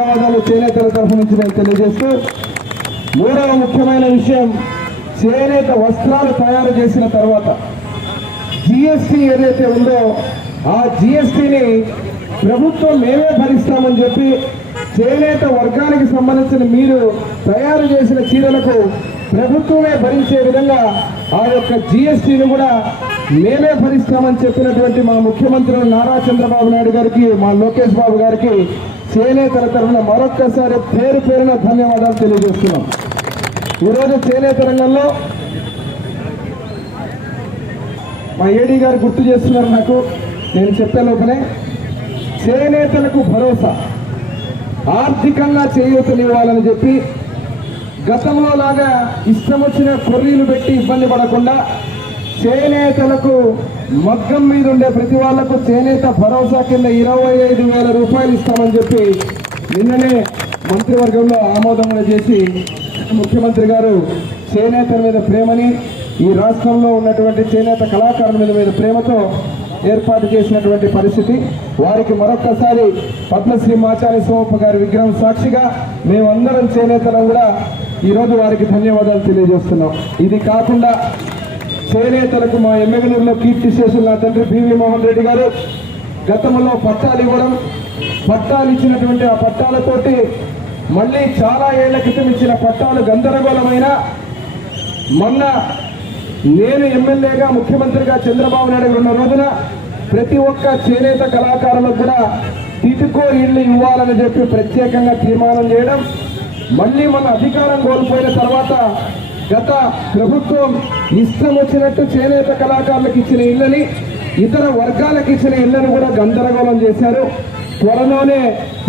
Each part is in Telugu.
ధన్యవాదాలు చేనేతల తరఫు నుంచి నేను తెలియజేస్తూ, మూడవ ముఖ్యమైన విషయం, చేనేత వస్త్రాలు తయారు చేసిన తర్వాత జిఎస్టీ ఏదైతే ఉందో ఆ జిఎస్టీని ప్రభుత్వం మేమే భరిస్తామని చెప్పి చేనేత వర్గానికి సంబంధించిన మీరు తయారు చేసిన చీరలకు ప్రభుత్వమే భరించే విధంగా ఆ యొక్క జిఎస్టీని కూడా మేమే భరిస్తామని చెప్పినటువంటి మా ముఖ్యమంత్రి నారా చంద్రబాబు నాయుడు గారికి, మా లోకేష్ బాబు గారికి చేనేతల తరఫున మరొక్కసారి పేరు పేరున ధన్యవాదాలు తెలియజేస్తున్నాం. ఈరోజు చేనేత రంగంలో మా ఏడీ గారు గుర్తు చేస్తున్నారు నాకు, నేను చెప్పే లోపలే చేనేతలకు భరోసా, ఆర్థికంగా చేయూతనివ్వాలని చెప్పి గతంలో లాగా ఇష్టం వచ్చిన కొర్రీలు పెట్టి ఇబ్బంది పడకుండా చేనేతలకు మగ్గం మీద ఉండే ప్రతి వాళ్లకు చేనేత భరోసా కింద 25,000 రూపాయలు ఇస్తామని చెప్పి నిన్ననే మంత్రివర్గంలో ఆమోదం చేసి ముఖ్యమంత్రి గారు చేనేతల మీద ప్రేమని, ఈ రాష్ట్రంలో ఉన్నటువంటి చేనేత కళాకారుల మీద ప్రేమతో ఏర్పాటు చేసినటువంటి పరిస్థితి. వారికి మరొక్కసారి పద్మశ్రీ మాచార్య సోమప్ప గారి విగ్రహం సాక్షిగా మేమందరం చేనేతలం కూడా ఈరోజు వారికి ధన్యవాదాలు తెలియజేస్తున్నాం. ఇది కాకుండా చేనేతలకు మా ఎమ్మెగనూరులో కీర్తి చేసిన నా తండ్రి పివి మోహన్ రెడ్డి గారు గతంలో పట్టాలు ఇవ్వడం, పట్టాలు ఇచ్చినటువంటి ఆ పట్టాలతోటి మళ్ళీ చాలా ఏళ్ల క్రితం ఇచ్చిన పట్టాలు గందరగోళమైన, మొన్న నేను ఎమ్మెల్యేగా ముఖ్యమంత్రిగా చంద్రబాబు నాయుడు ఉన్న రోజున ప్రతి ఒక్క చేనేత కళాకారులకు కూడా టిట్కో ఇళ్లు ఇవ్వాలని చెప్పి ప్రత్యేకంగా తీర్మానం చేయడం, మళ్ళీ మన అధికారం కోల్పోయిన తర్వాత గత ప్రభుత్వం ఇష్టం వచ్చినట్టు చేనేత కళాకారులకు ఇచ్చిన ఇళ్లని, ఇతర వర్గాలకు ఇచ్చిన ఇళ్లను కూడా గందరగోళం చేశారు. త్వరలోనే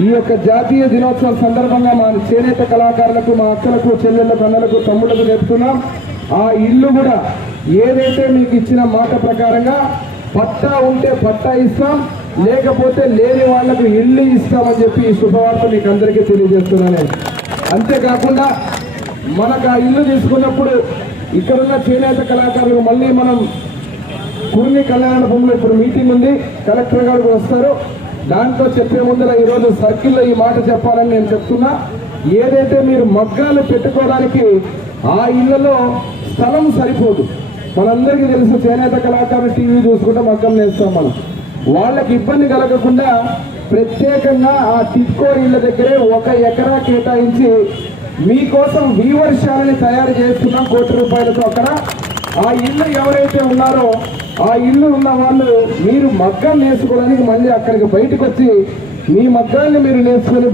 ఈ యొక్క జాతీయ దినోత్సవం సందర్భంగా మా చేనేత కళాకారులకు, మా అక్కలకు, చెల్లెళ్లకు, అన్నలకు, తమ్ముళ్లకు చెప్తున్నాం, ఆ ఇల్లు కూడా ఏదైతే మీకు ఇచ్చిన మాట ప్రకారంగా పట్టా ఉంటే పట్టా ఇస్తాం, లేకపోతే లేని వాళ్లకు ఇల్లు ఇస్తామని చెప్పి ఈ శుభవార్త మీకు అందరికీ తెలియజేస్తున్నాను. అంతేకాకుండా మనకు ఆ ఇల్లు తీసుకున్నప్పుడు ఇక్కడున్న చేనేత కళాకారులు మళ్ళీ మనం కుర్ని కళ్యాణపురంలో ఇప్పుడు మీటింగ్ ఉంది, కలెక్టర్ గారు వస్తారు, దాంట్లో చెప్పే ముందర ఈరోజు సర్కిల్లో ఈ మాట చెప్పాలని నేను చెప్తున్నా. ఏదైతే మీరు మగ్గాలు పెట్టుకోవడానికి ఆ ఇళ్లలో స్థలం సరిపోదు. మనందరికీ తెలుసు, చేనేత కళాకారులు టీవీ చూసుకుంటే మగ్గం నేస్తాం మనం. వాళ్ళకి ఇబ్బంది కలగకుండా ప్రత్యేకంగా ఆ టిట్కో ఇళ్ల దగ్గరే 1 ఎకరా కేటాయించి మీకోసం వీవర్శాలని తయారు చేస్తున్నాం ₹1,00,00,000తో. అక్కడ ఆ ఇల్లు ఎవరైతే ఉన్నారో ఆ ఇల్లు ఉన్న వాళ్ళు మీరు మగ్గం నేర్చుకోవడానికి మళ్ళీ అక్కడికి బయటకు వచ్చి మీ మగ్గాన్ని మీరు నేర్చుకుని